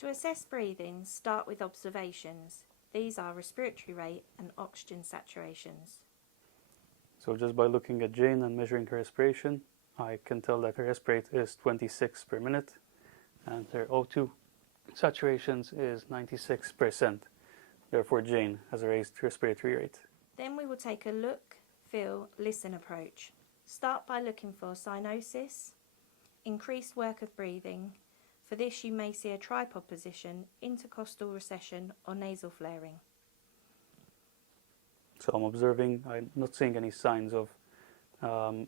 To assess breathing, start with observations. These are respiratory rate and oxygen saturations. So just by looking at Jane and measuring her respiration, I can tell that her respirate is 26 per minute and her O2 saturations is 96%. Therefore, Jane has a raised respiratory rate. Then we will take a look, feel, listen approach. Start by looking for cyanosis, increased work of breathing. For this you may see a tripod position, intercostal recession or nasal flaring. So I'm observing, I'm not seeing any signs of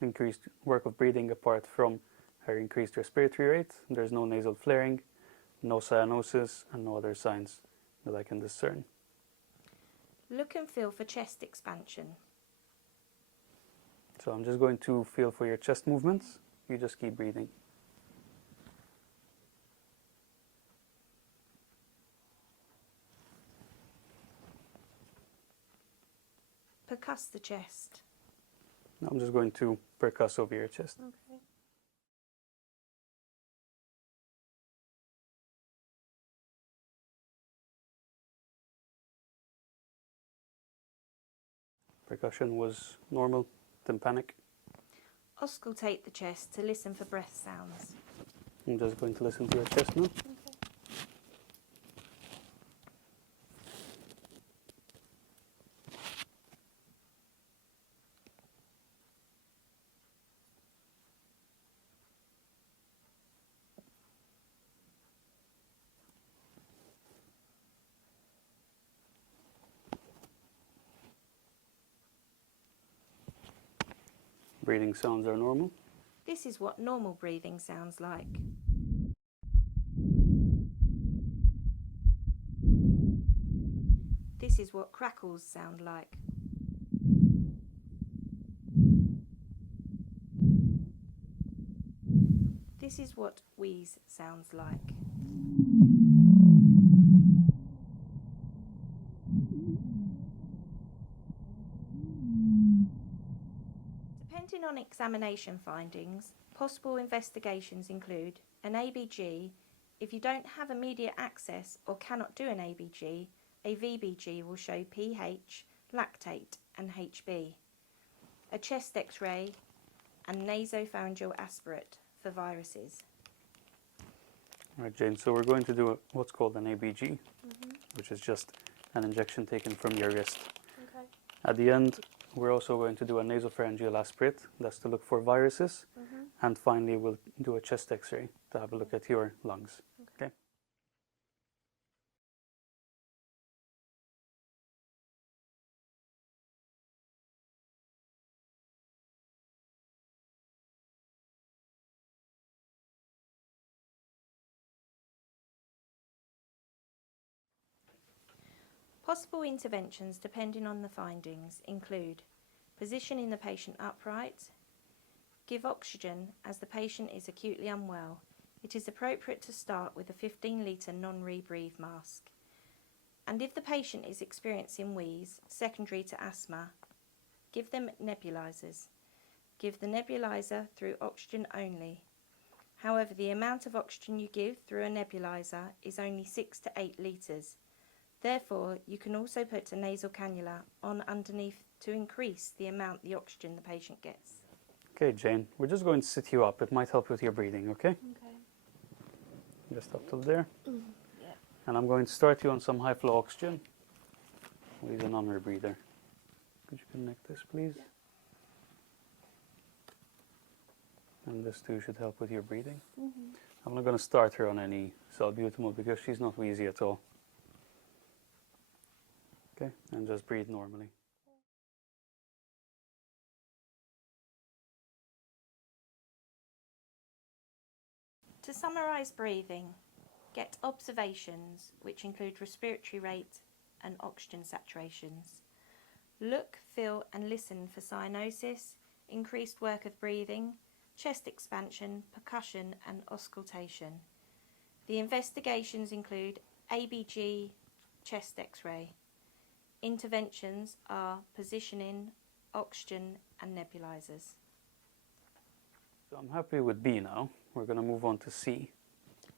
increased work of breathing apart from her increased respiratory rate. There's no nasal flaring, no cyanosis, and no other signs that I can discern. Look and feel for chest expansion. So I'm just going to feel for your chest movements. You just keep breathing. Percuss the chest. I'm just going to percuss over your chest. Okay. Percussion was normal, tympanic. Auscultate the chest to listen for breath sounds. I'm just going to listen to your chest now. Okay. Breathing sounds are normal. This is what normal breathing sounds like. This is what crackles sound like. This is what wheeze sounds like. Depending on examination findings, possible investigations include an ABG. If you don't have immediate access or cannot do an ABG, a VBG will show pH, lactate and HB. A chest X-ray and nasopharyngeal aspirate for viruses. Right, Jane, so we're going to do what's called an ABG, which is just an injection taken from your wrist. Okay. At the end, we're also going to do a nasopharyngeal aspirate, that's to look for viruses. And finally, we'll do a chest X-ray to have a look at your lungs. Okay. Possible interventions depending on the findings include positioning the patient upright, give oxygen as the patient is acutely unwell. It is appropriate to start with a 15-litre non-rebreathe mask. And if the patient is experiencing wheeze secondary to asthma, give them nebulizers. Give the nebulizer through oxygen only. However, the amount of oxygen you give through a nebulizer is only 6 to 8 litres. Therefore, you can also put a nasal cannula on underneath to increase the amount the oxygen the patient gets. Okay, Jane, we're just going to sit you up. It might help with your breathing, okay? Okay. Just up to there. Yeah. And I'm going to start you on some high flow oxygen. We'll use a non-rebreather. Could you connect this, please? Yeah. And this too should help with your breathing. I'm not going to start her on any salbutamol because she's not wheezy at all. Okay, and just breathe normally. To summarise breathing, get observations which include respiratory rate and oxygen saturations. Look, feel and listen for cyanosis, increased work of breathing, chest expansion, percussion and auscultation. The investigations include ABG, chest X-ray. Interventions are positioning, oxygen and nebulizers. So I'm happy with B now. We're going to move on to C.